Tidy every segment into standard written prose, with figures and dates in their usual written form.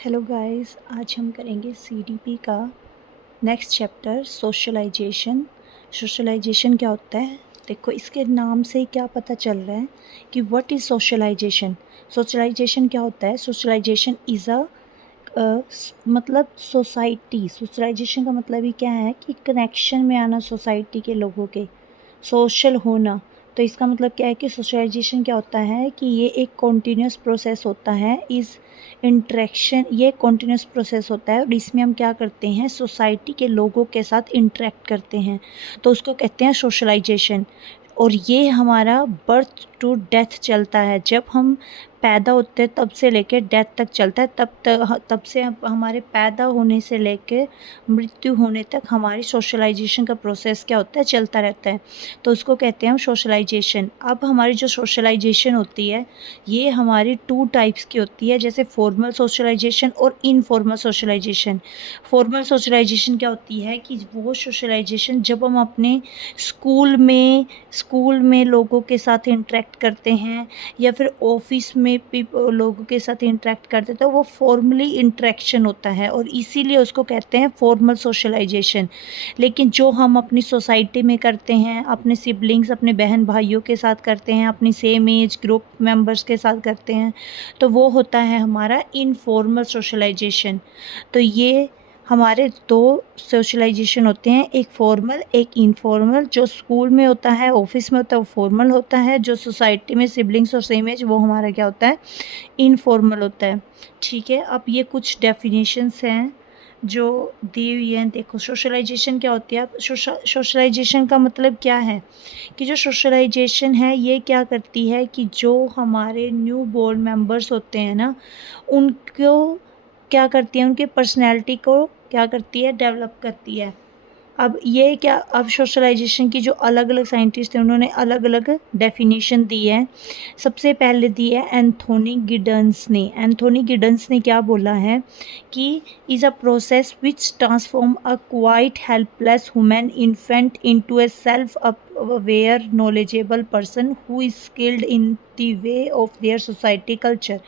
Hello guys, आज हम करेंगे सीडीपी का नेक्स्ट चैप्टर सोशलाइजेशन। सोशलाइजेशन क्या होता है? देखो, इसके नाम से ही क्या पता चल रहा है कि व्हाट इज़ सोशलाइजेशन। सोशलाइजेशन क्या होता है? सोशलाइजेशन इज़ मतलब सोसाइटी। सोशलाइजेशन का मतलब ही क्या है कि कनेक्शन में आना सोसाइटी के लोगों के, सोशल होना। तो इसका मतलब क्या है कि सोशलाइजेशन क्या होता है कि ये एक कॉन्टीन्यूस प्रोसेस होता है। इस इंटरेक्शन ये कॉन्टीन्यूस प्रोसेस होता है और इसमें हम क्या करते हैं, सोसाइटी के लोगों के साथ इंटरेक्ट करते हैं, तो उसको कहते हैं सोशलाइजेशन। और ये हमारा बर्थ टू डेथ चलता है। जब हम पैदा होते हैं तब से लेकर डेथ तक चलता है। तब से हमारे पैदा होने से लेकर मृत्यु होने तक हमारी सोशलाइजेशन का प्रोसेस क्या होता है, चलता रहता है। तो उसको कहते हैं हम सोशलाइजेशन। अब हमारी जो सोशलाइजेशन होती है ये हमारी टू टाइप्स की होती है, जैसे फॉर्मल सोशलाइजेशन और इनफॉर्मल सोशलाइजेशन। फॉर्मल सोशलाइजेशन क्या होती है कि वो सोशलाइजेशन जब हम अपने स्कूल में लोगों के साथ इंटरेक्ट करते हैं या फिर ऑफिस में भी लोगों के साथ इंटरेक्ट करते हैं, तो वो फॉर्मली इंटरेक्शन होता है और इसीलिए उसको कहते हैं फॉर्मल सोशलाइजेशन। लेकिन जो हम अपनी सोसाइटी में करते हैं, अपने सिबलिंग्स, अपने बहन भाइयों के साथ करते हैं, अपनी सेम एज ग्रुप मेंबर्स के साथ करते हैं, तो वो होता है हमारा इनफॉर्मल सोशलाइजेशन। तो ये हमारे दो सोशलाइजेशन होते हैं, एक फॉर्मल एक इनफॉर्मल। जो स्कूल में होता है, ऑफिस में होता है, वो फॉर्मल होता है। जो सोसाइटी में सिबलिंग्स और सेम एज, वो हमारा क्या होता है, इनफॉर्मल होता है। ठीक है, अब ये कुछ डेफिनेशंस हैं जो दी हुई हैं। देखो, सोशलाइजेशन क्या होती है। अब सोशलाइजेशन का मतलब क्या है कि जो सोशलाइजेशन है ये क्या करती है कि जो हमारे न्यू बोर्न मेंबर्स होते हैं ना, उनको क्या करती है, उनके पर्सनैलिटी को क्या करती है, डेवलप करती है। अब सोशलाइजेशन की जो अलग अलग साइंटिस्ट हैं उन्होंने अलग अलग डेफिनेशन दी है। सबसे पहले दी है एंथोनी गिडन्स ने। एंथोनी गिडन्स ने क्या बोला है कि is a process which transform a quite helpless human infant into A self aware knowledgeable person who is skilled in the way of their society culture.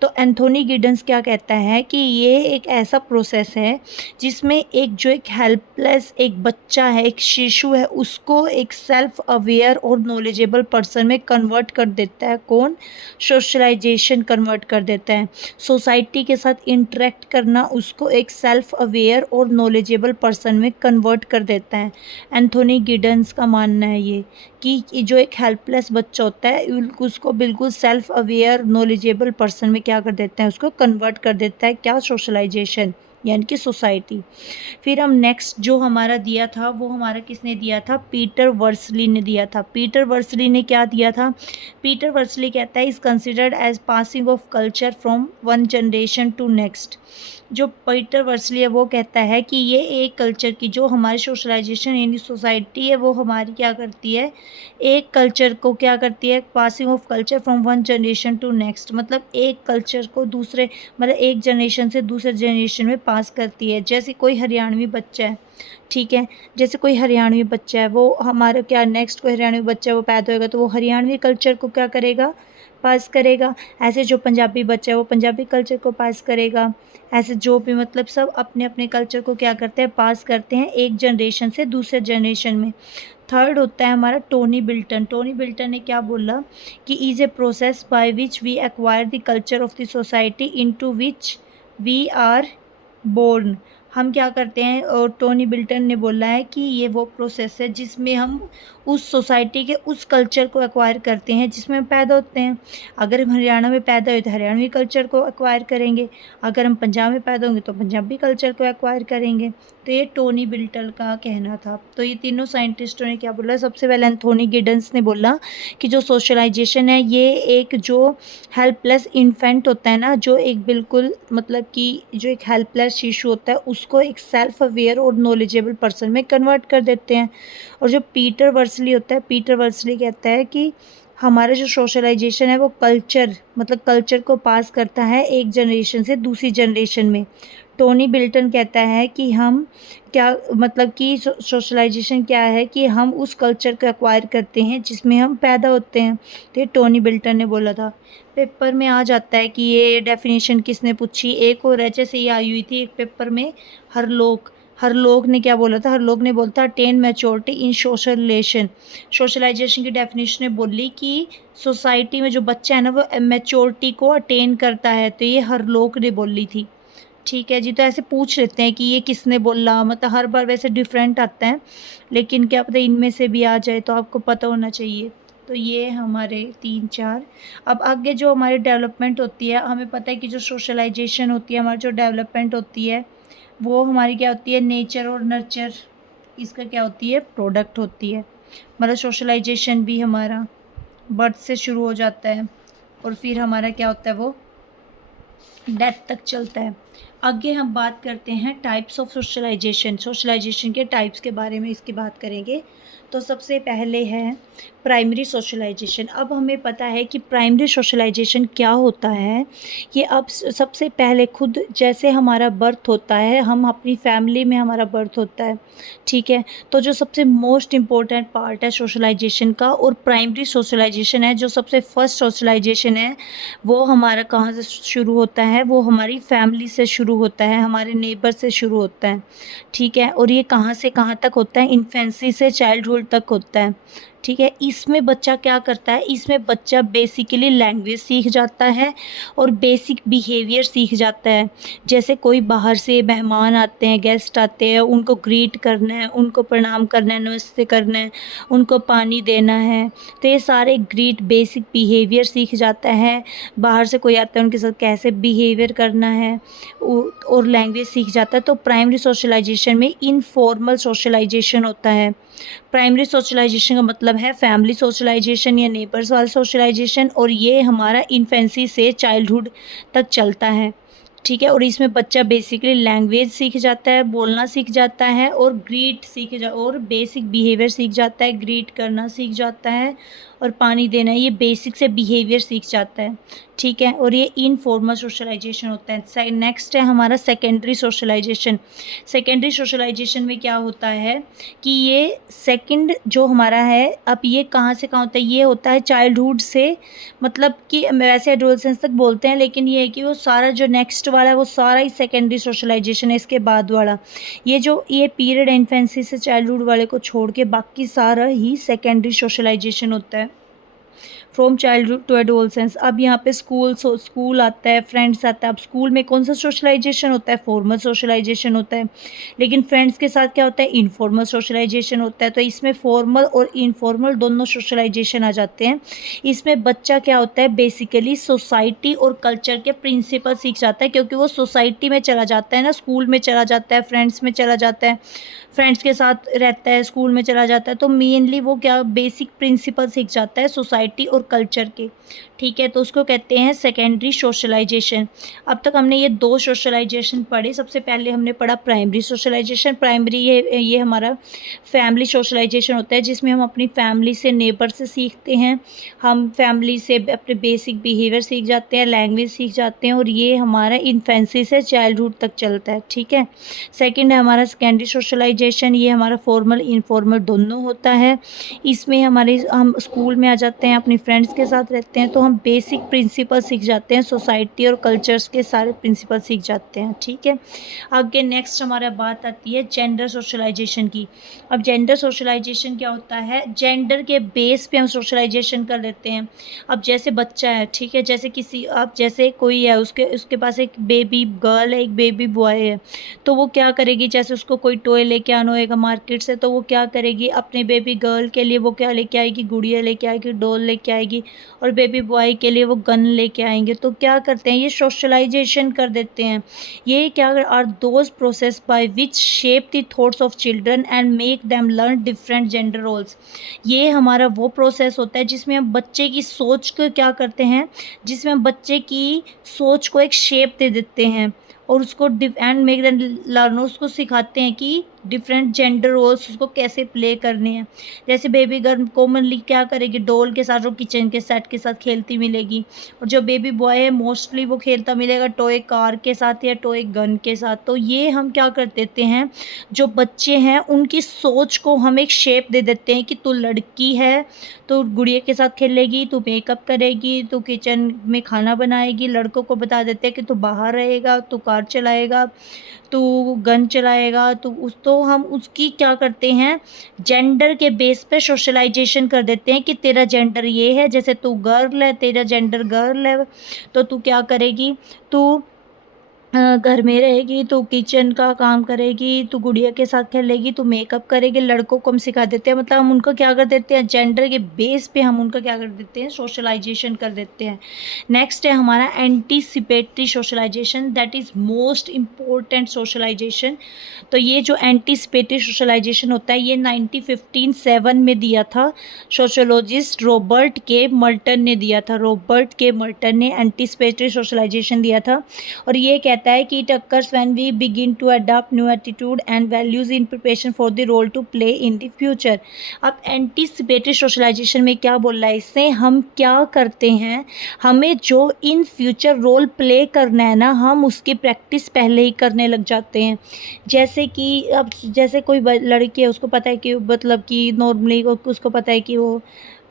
तो एंथोनी गिडन्स क्या कहता है कि ये एक ऐसा प्रोसेस है जिसमें एक हेल्पलेस एक बच्चा है, एक शिशु है, उसको एक सेल्फ अवेयर और नॉलेजेबल पर्सन में कन्वर्ट कर देता है। कौन? सोशलाइजेशन कन्वर्ट कर देता है। सोसाइटी के साथ इंटरेक्ट करना उसको एक सेल्फ अवेयर और नॉलेजेबल पर्सन में कन्वर्ट कर देता है। एंथोनी गिडन्स का मानना है ये कि जो एक हेल्पलेस बच्चा होता है उसको बिल्कुल सेल्फ अवेयर नॉलेजेबल पर्सन में क्या कर देता है, उसको कन्वर्ट कर देता है। क्या? सोशलाइजेशन, यानी कि सोसाइटी। फिर हम नेक्स्ट जो हमारा दिया था वो हमारा किसने दिया था? पीटर वर्सली ने दिया था। पीटर वर्सली ने क्या दिया था? पीटर वर्सली कहता है is considered as passing of culture from one generation to next. जो पीटर वर्सली है वो कहता है कि ये एक कल्चर की, जो हमारी सोशलाइजेशन यानी सोसाइटी है, वो हमारी क्या करती है, एक कल्चर को क्या करती है, passing of culture from one generation to next. मतलब एक कल्चर को दूसरे, मतलब एक जनरेशन से दूसरे जनरेशन में पास करती है। जैसे कोई हरियाणवी बच्चा है, ठीक है, जैसे कोई हरियाणवी बच्चा है, वो हमारे क्या, नेक्स्ट कोई हरियाणवी बच्चा है वो पैदा होएगा तो वो हरियाणवी कल्चर को क्या करेगा, पास करेगा। ऐसे जो पंजाबी बच्चा है वो पंजाबी कल्चर को पास करेगा। ऐसे जो भी, मतलब सब अपने अपने कल्चर को क्या करते हैं, पास करते हैं एक जनरेशन से दूसरे जनरेशन में। थर्ड होता है हमारा टोनी बिल्टन। टोनी बिल्टन ने क्या बोला कि is a process by which we acquire the culture of the society into which we are born. हम क्या करते हैं, और टोनी बिल्टन ने बोला है कि ये वो प्रोसेस है जिसमें हम उस सोसाइटी के उस कल्चर को एक्वायर करते हैं जिसमें हम पैदा होते हैं। अगर हम हरियाणा में पैदा हुए तो हरियाणवी कल्चर को एक्वायर करेंगे, अगर हम पंजाब में पैदा होंगे तो पंजाबी कल्चर को एक्वायर करेंगे। तो ये टोनी बिल्टन का कहना था। तो ये तीनों साइंटिस्टों ने क्या बोला? सबसे पहले एंथोनी गिडन्स ने बोला कि जो सोशलाइजेशन है ये एक जो हेल्पलेस इन्फेंट होता है ना, जो एक बिल्कुल, मतलब कि जो एक हेल्पलेस शिशु होता है उसको एक सेल्फ अवेयर और नॉलेजेबल पर्सन में कन्वर्ट कर देते हैं। और जो पीटर वर्सली होता है, पीटर वर्सली कहता है कि हमारा जो सोशलाइजेशन है वो कल्चर मतलब कल्चर को पास करता है एक जनरेशन से दूसरी जनरेशन में। टोनी बिल्टन कहता है कि हम क्या मतलब कि सोशलाइजेशन क्या है कि हम उस कल्चर को एक्वायर करते हैं जिसमें हम पैदा होते हैं। तो ये टोनी बिल्टन ने बोला था। पेपर में आ जाता है कि ये डेफिनेशन किसने पूछी, एक और है जैसे ये आई हुई थी एक पेपर में, हरलोक ने क्या बोला था, हरलोक ने बोला था attain maturity in social relation. Socialization की डेफिनेशन ने बोली कि सोसाइटी में जो बच्चा है ना वो मैच्योरिटी को अटेन करता है, तो ये हरलोक ने बोली थी। ठीक है जी, तो ऐसे पूछ लेते हैं कि ये किसने बोला, मतलब हर बार वैसे डिफरेंट आता है, लेकिन क्या पता इनमें से भी आ जाए, तो आपको पता होना चाहिए। तो ये हमारे 3-4। अब आगे जो हमारी डेवलपमेंट होती है, हमें पता है कि जो सोशलाइजेशन होती है, हमारी जो डेवलपमेंट होती है वो हमारी क्या होती है, नेचर और नर्चर इसका क्या होती है, प्रोडक्ट होती है। मतलब सोशलाइजेशन भी हमारा बर्थ से शुरू हो जाता है और फिर हमारा क्या होता है वो डेथ तक चलता है। आगे हम बात करते हैं टाइप्स ऑफ सोशलाइजेशन। सोशलाइजेशन के टाइप्स के बारे में इसकी बात करेंगे। तो सबसे पहले है प्राइमरी सोशलाइजेशन। अब हमें पता है कि प्राइमरी सोशलाइजेशन क्या होता है। ये अब सबसे पहले खुद जैसे हमारा बर्थ होता है, हम अपनी फैमिली में हमारा बर्थ होता है, ठीक है। तो जो सबसे मोस्ट इम्पोर्टेंट पार्ट है सोशलाइजेशन का और प्राइमरी सोशलाइजेशन है, जो सबसे फर्स्ट सोशलाइजेशन है वो हमारा कहाँ से शुरू होता है, वो हमारी फैमिली से शुरू होता है, हमारे नेबर से शुरू होता है, ठीक है। और ये कहाँ से कहाँ तक होता है, इन्फेंसी से चाइल्डहुड तक होता है, ठीक है। इसमें बच्चा क्या करता है, इसमें बच्चा बेसिकली लैंग्वेज सीख जाता है और बेसिक बिहेवियर सीख जाता है। जैसे कोई बाहर से मेहमान आते हैं, गेस्ट आते हैं, उनको ग्रीट करना है, उनको प्रणाम करना है, नमस्ते करना है, उनको पानी देना है, तो ये सारे ग्रीट बेसिक बिहेवियर सीख जाता है। बाहर से कोई आता है उनके साथ कैसे बिहेवियर करना है और लैंग्वेज सीख जाता है। तो प्राइमरी सोशलाइजेशन में इनफॉर्मल सोशलाइजेशन होता है। प्राइमरी सोशलाइजेशन का मतलब है फैमिली सोशलाइजेशन या नेबर्स वाला सोशलाइजेशन, और ये हमारा इन्फेंसी से चाइल्डहुड तक चलता है, ठीक है। और इसमें बच्चा बेसिकली लैंग्वेज सीख जाता है, बोलना सीख जाता है और और बेसिक बिहेवियर सीख जाता है, ग्रीट करना सीख जाता है और पानी देना, ये बेसिक से बिहेवियर सीख जाता है, ठीक है। और ये इनफॉर्मल सोशलाइजेशन होता है। नेक्स्ट है हमारा सेकेंडरी सोशलाइजेशन। सेकेंडरी सोशलाइजेशन में क्या होता है कि ये सेकंड जो हमारा है, अब ये कहाँ से कहाँ होता है, ये होता है चाइल्डहुड से, मतलब कि वैसे एडोलसेंस तक बोलते हैं, लेकिन ये है कि वो सारा जो नेक्स्ट वाला है वो सारा ही सेकेंडरी सोशलाइजेशन है, इसके बाद वाला। ये पीरियड इन्फेंसी से चाइल्डहुड वाले को छोड़ के बाकी सारा ही सेकेंडरी सोशलाइजेशन होता है, फ्रॉम चाइल्डहुड टू एडोलसेंस। अब यहाँ पे स्कूल आता है, फ्रेंड्स आता है। अब स्कूल में कौन सा सोशलाइजेशन होता है, फॉर्मल सोशलाइजेशन होता है, लेकिन फ्रेंड्स के साथ क्या होता है, इनफॉर्मल सोशलाइजेशन होता है। तो इसमें फॉर्मल और इनफॉर्मल दोनों सोशलाइजेशन आ जाते हैं। इसमें बच्चा क्या होता है, बेसिकली सोसाइटी और कल्चर के प्रिंसिपल सीख जाता है, क्योंकि वो सोसाइटी में चला जाता है ना, स्कूल में चला जाता है, फ्रेंड्स में चला जाता है, फ्रेंड्स के साथ रहता है, स्कूल में चला जाता है, तो मेनली वो क्या बेसिक प्रिंसिपल सीख जाता है सोसाइटी और कल्चर के, ठीक है। तो उसको कहते हैं सेकेंडरी सोशलाइजेशन। अब तक हमने ये 2 सोशलाइजेशन पढ़े। सबसे पहले हमने पढ़ा प्राइमरी सोशलाइजेशन। प्राइमरी ये हमारा फैमिली सोशलाइजेशन होता है, जिसमें हम अपनी फैमिली से, नेबर से सीखते हैं, हम फैमिली से अपने बेसिक बिहेवियर सीख जाते हैं, लैंग्वेज सीख जाते हैं, और ये हमारा इन्फेंसी से चाइल्डहुड तक चलता है, ठीक है। सेकेंड है हमारा सेकेंडरी सोशलाइजेशन। ये हमारा फॉर्मल इनफॉर्मल दोनों होता है। इसमें हम स्कूल में आ जाते हैं, अपनी फ्रेंड्स के साथ रहते हैं, तो हम बेसिक प्रिंसिपल सीख जाते हैं, सोसाइटी और कल्चर्स के सारे प्रिंसिपल सीख जाते हैं, ठीक है। आगे नेक्स्ट हमारा बात आती है जेंडर सोशलाइजेशन की। अब जेंडर सोशलाइजेशन क्या होता है, जेंडर के बेस पे हम सोशलाइजेशन कर लेते हैं। अब जैसे बच्चा है, ठीक है, जैसे कोई है, उसके पास एक बेबी गर्ल है, एक बेबी बॉय है, तो वो क्या करेगी, जैसे उसको कोई टॉय लेके आना होएगा मार्केट से, तो वो क्या करेगी, अपने बेबी गर्ल के लिए वो क्या लेके आएगी, गुड़िया लेके आएगी, डॉल लेके आएगी, और बेबी बॉय के लिए वो गन लेके आएंगे। तो क्या करते हैं, ये सोशलाइजेशन कर देते हैं। ये क्या are those process by which shape the thoughts of children and make them learn different gender roles. ये हमारा वो प्रोसेस होता है जिसमें हम बच्चे की सोच को क्या करते हैं, जिसमें हम बच्चे की सोच को एक शेप दे देते हैं और उसको एंड मेक देम लर्न, उसको सिखाते हैं कि डिफरेंट जेंडर रोल्स उसको कैसे प्ले करने हैं। जैसे बेबी गर्ल कॉमनली क्या करेगी, डॉल के साथ और किचन के सेट के साथ खेलती मिलेगी, और जो बेबी बॉय है मोस्टली वो खेलता मिलेगा टॉय कार के साथ या टॉय गन के साथ। तो ये हम क्या कर देते हैं, जो बच्चे हैं उनकी सोच को हम एक शेप दे देते हैं कि तू लड़की है तो गुड़िया के साथ खेलेगी, तू मेकअप करेगी, तू किचन में खाना बनाएगी। लड़कों को बता देते हैं कि तू बाहर रहेगा, तू कार चलाएगा, तू गन चलाएगा। तो हम उसकी क्या करते हैं, जेंडर के बेस पे सोशलाइजेशन कर देते हैं कि तेरा जेंडर ये है, जैसे तू गर्ल है, तेरा जेंडर गर्ल है, तो तू क्या करेगी, तू घर में रहेगी, तो किचन का काम करेगी, तो गुड़िया के साथ खेलेगी, तो मेकअप करेगी। लड़कों को हम सिखा देते हैं, मतलब हम उनको क्या कर देते हैं, जेंडर के बेस पे हम उनका क्या कर देते हैं, सोशलाइजेशन कर देते हैं। नेक्स्ट है हमारा anticipatory socialization, that is most important socialization. तो ये जो एंटीसिपेटरी सोशलाइजेशन होता है ये 1957 में दिया था सोशोलॉजिस्ट रॉबर्ट के मर्टन ने दिया था। रॉबर्ट के मर्टन ने एंटीसिपेटरी सोशलाइजेशन दिया था, और ये कहता है कि it occurs when we begin to adopt new attitude and values in preparation for the role to play in the future. अब एंटीसिपेटरी सोशलाइजेशन में क्या बोल रहा है, इससे हम क्या करते हैं, हमें जो इन फ्यूचर रोल प्ले करना है ना, हम उसकी प्रैक्टिस पहले ही करने लग जाते हैं। जैसे कि अब जैसे कोई लड़की है, उसको पता है कि मतलब कि नॉर्मली उसको पता है कि वो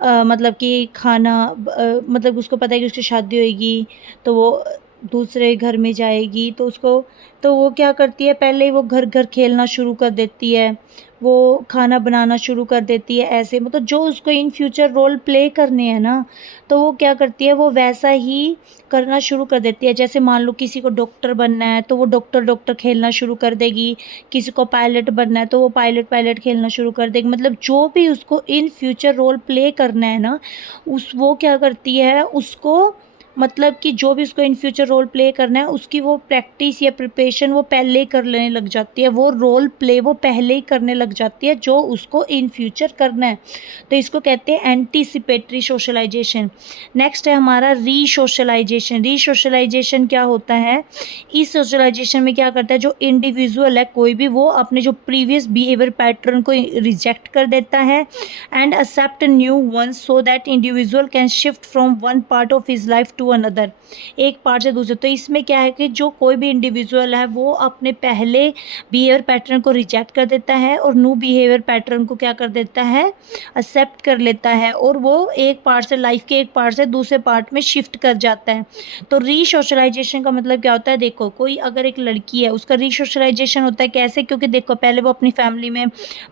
मतलब कि खाना मतलब उसको पता है कि उसकी शादी होएगी, तो वो दूसरे घर में जाएगी, तो वो क्या करती है, पहले ही वो घर खेलना शुरू कर देती है, वो खाना बनाना शुरू कर देती है। ऐसे मतलब जो उसको इन फ्यूचर रोल प्ले करने हैं ना, तो वो क्या करती है, वो वैसा ही करना शुरू कर देती है। जैसे मान लो किसी को डॉक्टर बनना है तो वो डॉक्टर खेलना शुरू कर देगी, किसी को पायलट बनना है तो वो पायलट खेलना शुरू कर देगी। मतलब जो भी उसको इन फ्यूचर रोल प्ले करना है ना, वो क्या करती है, उसको मतलब कि जो भी उसको इन फ्यूचर रोल प्ले करना है उसकी वो प्रैक्टिस या प्रिपरेशन वो पहले ही कर लेने लग जाती है, वो रोल प्ले वो पहले ही करने लग जाती है जो उसको इन फ्यूचर करना है। तो इसको कहते हैं एंटीसिपेटरी सोशलाइजेशन। नेक्स्ट है हमारा रीसोशलाइजेशन। रीसोशलाइजेशन क्या होता है, इस सोशलाइजेशन में क्या करता है, जो इंडिविजुअल है कोई भी, वो अपने जो प्रीवियस बिहेवियर पैटर्न को रिजेक्ट कर देता है and accept new one, so that individual can shift from one part of his life to another, एक पार्ट से दूसरे। तो इसमें क्या है कि जो कोई भी इंडिविजुअल है वो अपने पहले बिहेवियर पैटर्न को रिजेक्ट कर देता है और न्यू बिहेवियर पैटर्न को क्या कर देता है, एक्सेप्ट कर लेता है, और वो एक पार्ट से, लाइफ के एक पार्ट से दूसरे पार्ट में शिफ्ट कर जाता है। तो रीसोशलाइजेशन का मतलब क्या होता है, देखो कोई अगर एक लड़की है उसका रीसोशलाइजेशन होता है कैसे, क्योंकि देखो पहले वो अपनी फैमिली में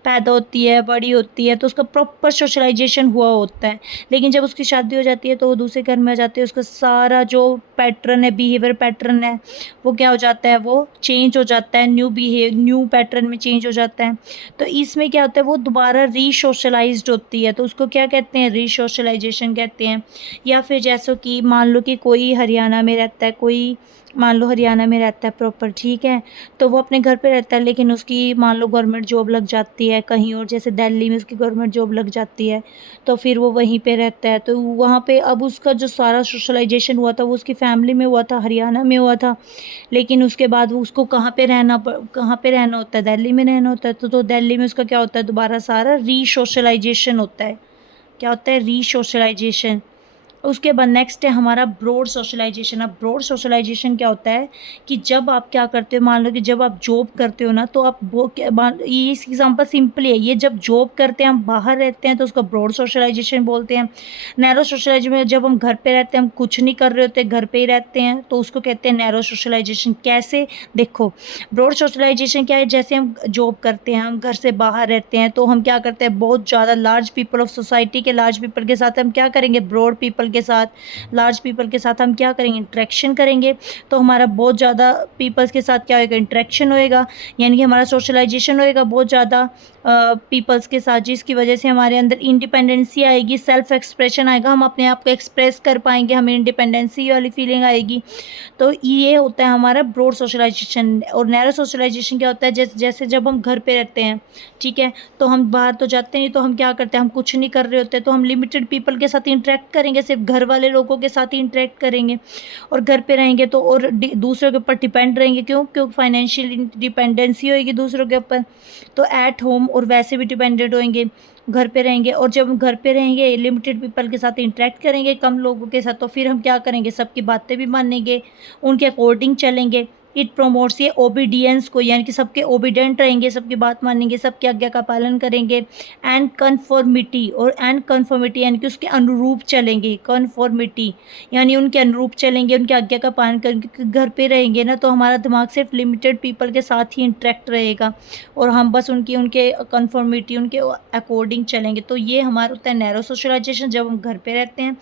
पैदा होती है, बड़ी होती है, तो उसका प्रॉपर सोशलाइजेशन हुआ होता है। लेकिन जब उसकी शादी हो जाती है तो वो दूसरे घर में आ जाती है, उसका सारा जो पैटर्न है, बिहेवियर पैटर्न है, वो क्या हो जाता है, वो चेंज हो जाता है, न्यू पैटर्न में चेंज हो जाता है। तो इसमें क्या होता है, वो दोबारा रीसोशलाइज्ड होती है, तो उसको क्या कहते हैं, रीसोशलाइजेशन कहते हैं। या फिर जैसे कि मान लो कि कोई हरियाणा में रहता है, कोई मान लो हरियाणा में रहता है प्रॉपर, ठीक है, तो वो अपने घर पे रहता है, लेकिन उसकी मान लो गवर्नमेंट जॉब लग जाती है कहीं और, जैसे दिल्ली में उसकी गवर्नमेंट जॉब लग जाती है, तो फिर वो वहीं पे रहता है। तो वहाँ पे अब उसका जो सारा सोशलाइजेशन हुआ था वो उसकी फैमिली में हुआ था, हरियाणा में हुआ था, लेकिन उसके बाद वो उसको कहाँ पे रहना होता है, दिल्ली में रहना होता है। तो दिल्ली में उसका क्या होता है, दोबारा सारा रीसोशलाइजेशन होता है। क्या होता है, रीसोशलाइजेशन। उसके बाद नेक्स्ट है हमारा ब्रॉड सोशलाइजेशन। अब ब्रॉड सोशलाइजेशन क्या होता है कि जब आप क्या करते हो, मान लो कि जब आप जॉब करते हो ना, तो आप वो ये इस एग्जांपल सिंपल है, ये जब जॉब करते हैं, हम बाहर रहते हैं, तो उसका ब्रॉड सोशलाइजेशन बोलते हैं। नैरो सोशलाइजेशन में जब हम घर पे रहते हैं, हम कुछ नहीं कर रहे होते, घर पे ही रहते हैं, तो उसको कहते हैं नैरो सोशलाइजेशन। कैसे, देखो ब्रॉड सोशलाइजेशन क्या है, जैसे हम जॉब करते हैं, हम घर से बाहर रहते हैं, तो हम क्या करते हैं, बहुत ज़्यादा लार्ज पीपल ऑफ सोसाइटी के लार्ज पीपल के साथ हम क्या करेंगे, ब्रॉड पीपल के साथ, लार्ज पीपल के साथ हम क्या करेंगे, इंटरेक्शन करेंगे। तो हमारा बहुत ज़्यादा पीपल्स के साथ क्या होएगा, इंटरेक्शन होएगा, यानी कि हमारा सोशलाइजेशन होएगा बहुत ज़्यादा पीपल्स के साथ, जिसकी वजह से हमारे अंदर इंडिपेंडेंसी आएगी, सेल्फ एक्सप्रेशन आएगा, हम अपने आप को एक्सप्रेस कर पाएंगे, हमें इंडिपेंडेंसी वाली फीलिंग आएगी। तो ये होता है हमारा ब्रॉड सोशलाइजेशन। और नैरो सोशलाइजेशन क्या होता है, जैसे जब हम घर पे रहते हैं, ठीक है, तो हम बाहर तो जाते नहीं, तो हम क्या करते हैं, हम कुछ नहीं कर रहे होते, तो हम लिमिटेड पीपल के साथ इंटरेक्ट करेंगे, सिर्फ सिर्फ घर वाले लोगों के साथ ही इंटरेक्ट करेंगे, और घर पे रहेंगे तो और दूसरों के ऊपर डिपेंड रहेंगे, क्योंकि फाइनेंशियल डिपेंडेंसी होएगी दूसरों के ऊपर, तो एट होम और वैसे भी डिपेंडेंट होएंगे, घर पे रहेंगे। और जब हम घर पे रहेंगे, लिमिटेड पीपल के साथ इंटरेक्ट करेंगे, कम लोगों के साथ, तो फिर हम क्या करेंगे, सबकी बातें भी मानेंगे, उनके अकॉर्डिंग चलेंगे। इट प्रमोट्स ये ओबीडियंस को, यानी कि सबके ओबीडेंट रहेंगे, सबकी बात मानेंगे, सबकी आज्ञा का पालन करेंगे। एंड कन्फॉर्मिटी, और एंड कन्फॉर्मिटी यानी कि उसके अनुरूप चलेंगे, कन्फॉर्मिटी यानी उनके अनुरूप चलेंगे, उनकी आज्ञा का पालन करेंगे, क्योंकि घर पे रहेंगे ना तो हमारा दिमाग सिर्फ लिमिटेड पीपल के साथ ही इंटरेक्ट रहेगा, और हम बस उनके कन्फॉर्मिटी, उनके अकॉर्डिंग चलेंगे। तो ये हमारा होता है नैरो सोशलाइजेशन, जब हम घर पे रहते हैं।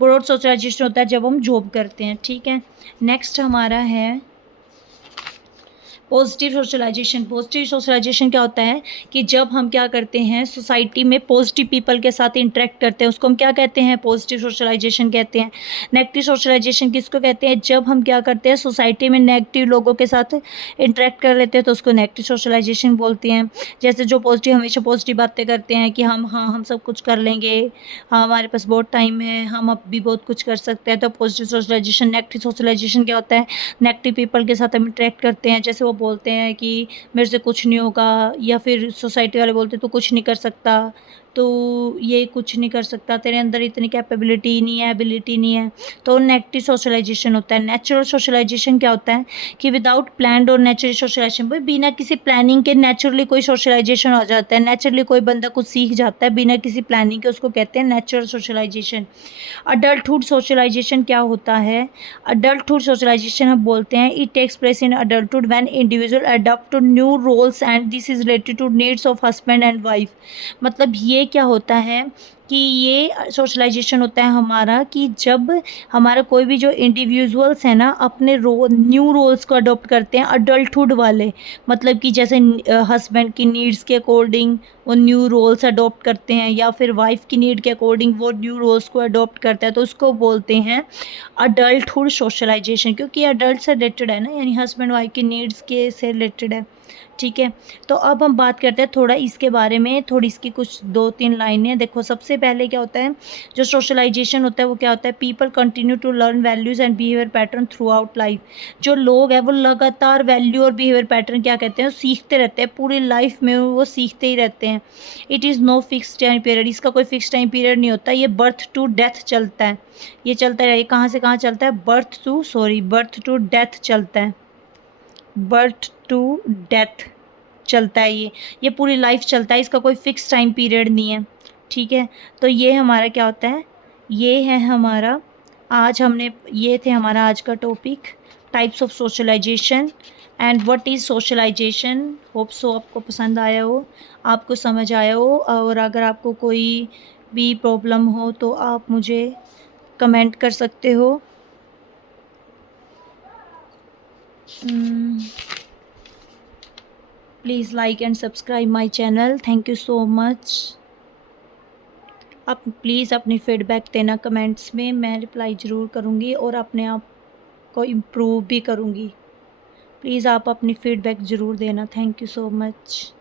ब्रॉड सोशलाइजेशन होता है जब हम जॉब करते हैं, ठीक है। नेक्स्ट हमारा है पॉजिटिव सोशलाइजेशन। पॉजिटिव सोशलाइजेशन क्या होता है कि जब हम क्या करते हैं, सोसाइटी में पॉजिटिव पीपल के साथ इंटरेक्ट करते हैं, उसको हम क्या कहते हैं, पॉजिटिव सोशलाइजेशन कहते हैं। नेगेटिव सोशलाइजेशन किसको कहते हैं, जब हम क्या करते हैं, सोसाइटी में नेगेटिव लोगों के साथ इंटरेक्ट कर लेते हैं तो उसको नेगेटिव सोशलाइजेशन बोलते हैं। जैसे जो पॉजिटिव हमेशा पॉजिटिव बातें करते हैं कि हम सब कुछ कर लेंगे, हाँ हमारे पास बहुत टाइम है, हम अब भी बहुत कुछ कर सकते हैं, तो पॉजिटिव सोशलाइजेशन। नेगेटिव सोशलाइजेशन क्या होता है, नेगेटिव पीपल के साथ हम इंटरेक्ट करते हैं, जैसे वो बोलते हैं कि मेरे से कुछ नहीं होगा, या फिर सोसाइटी वाले बोलते हैं तो कुछ नहीं कर सकता, तो ये कुछ नहीं कर सकता, तेरे अंदर इतनी कैपेबिलिटी नहीं है, एबिलिटी नहीं है, तो नेगेटिव सोशलाइजेशन होता है। नेचुरल सोशलाइजेशन क्या होता है कि विदाउट प्लान्ड और नेचुरल सोशलाइजेशन, भाई बिना किसी प्लानिंग के नेचुरली कोई सोशलाइजेशन हो जाता है, नेचुरली कोई बंदा कुछ सीख जाता है बिना किसी प्लानिंग के, उसको कहते हैं नेचुरल सोशलाइजेशन। अडल्टहुड सोशलाइजेशन क्या होता है, अडल्टहुड सोशलाइजेशन हम बोलते हैं it takes place in adulthood when individual adopt to new roles and this is related to needs of husband and wife. मतलब ये क्या होता है कि ये सोशलाइजेशन होता है हमारा कि जब हमारा कोई भी जो इंडिविजुअल्स है ना अपने न्यू रोल्स को अडॉप्ट करते हैं, अडल्टहुड वाले, मतलब कि जैसे हस्बैंड की नीड्स के अकॉर्डिंग वो न्यू रोल्स अडॉप्ट करते हैं, या फिर वाइफ की नीड के अकॉर्डिंग वो न्यू रोल्स को अडॉप्ट करता है, तो उसको बोलते हैं अडल्टहुड सोशलाइजेशन, क्योंकि अडल्ट से रिलेटेड है ना, यानी हस्बैंड वाइफ की नीड्स के से रिलेटेड है, ठीक है। तो अब हम बात करते हैं थोड़ा इसके बारे में, थोड़ी इसकी कुछ 2-3 लाइनें। देखो सबसे पहले क्या होता है, जो सोशलाइजेशन होता है वो क्या होता है, people continue to learn values and behaviour pattern through life. जो लोग हैं वो लगातार वैल्यू और बिहेवियर पैटर्न क्या कहते हैं, सीखते रहते हैं, पूरी लाइफ में वो सीखते ही रहते हैं। It is no fix time period, इसका कोई फिक्स टाइम पीरियड नहीं होता, ये बर्थ टू डेथ चलता है, ये चलता है, ये कहाँ से कहाँ चलता है, बर्थ टू डेथ चलता है, बर्थ टू डेथ चलता है, ये पूरी लाइफ चलता है, इसका कोई फिक्स टाइम पीरियड नहीं है, ठीक है। तो ये हमारा क्या होता है, ये है हमारा ये थे हमारा आज का topic, types of socialization and what is socialization. Hope so आपको पसंद आया हो, आपको समझ आया हो, और अगर आपको कोई भी प्रॉब्लम हो तो आप मुझे कमेंट कर सकते हो। Please like and subscribe my channel, thank you so much. आप प्लीज़ अपनी फीडबैक देना कमेंट्स में, मैं रिप्लाई ज़रूर करूँगी और अपने आप को इम्प्रूव भी करूँगी। प्लीज़ आप अपनी फीडबैक ज़रूर देना, थैंक यू सो मच।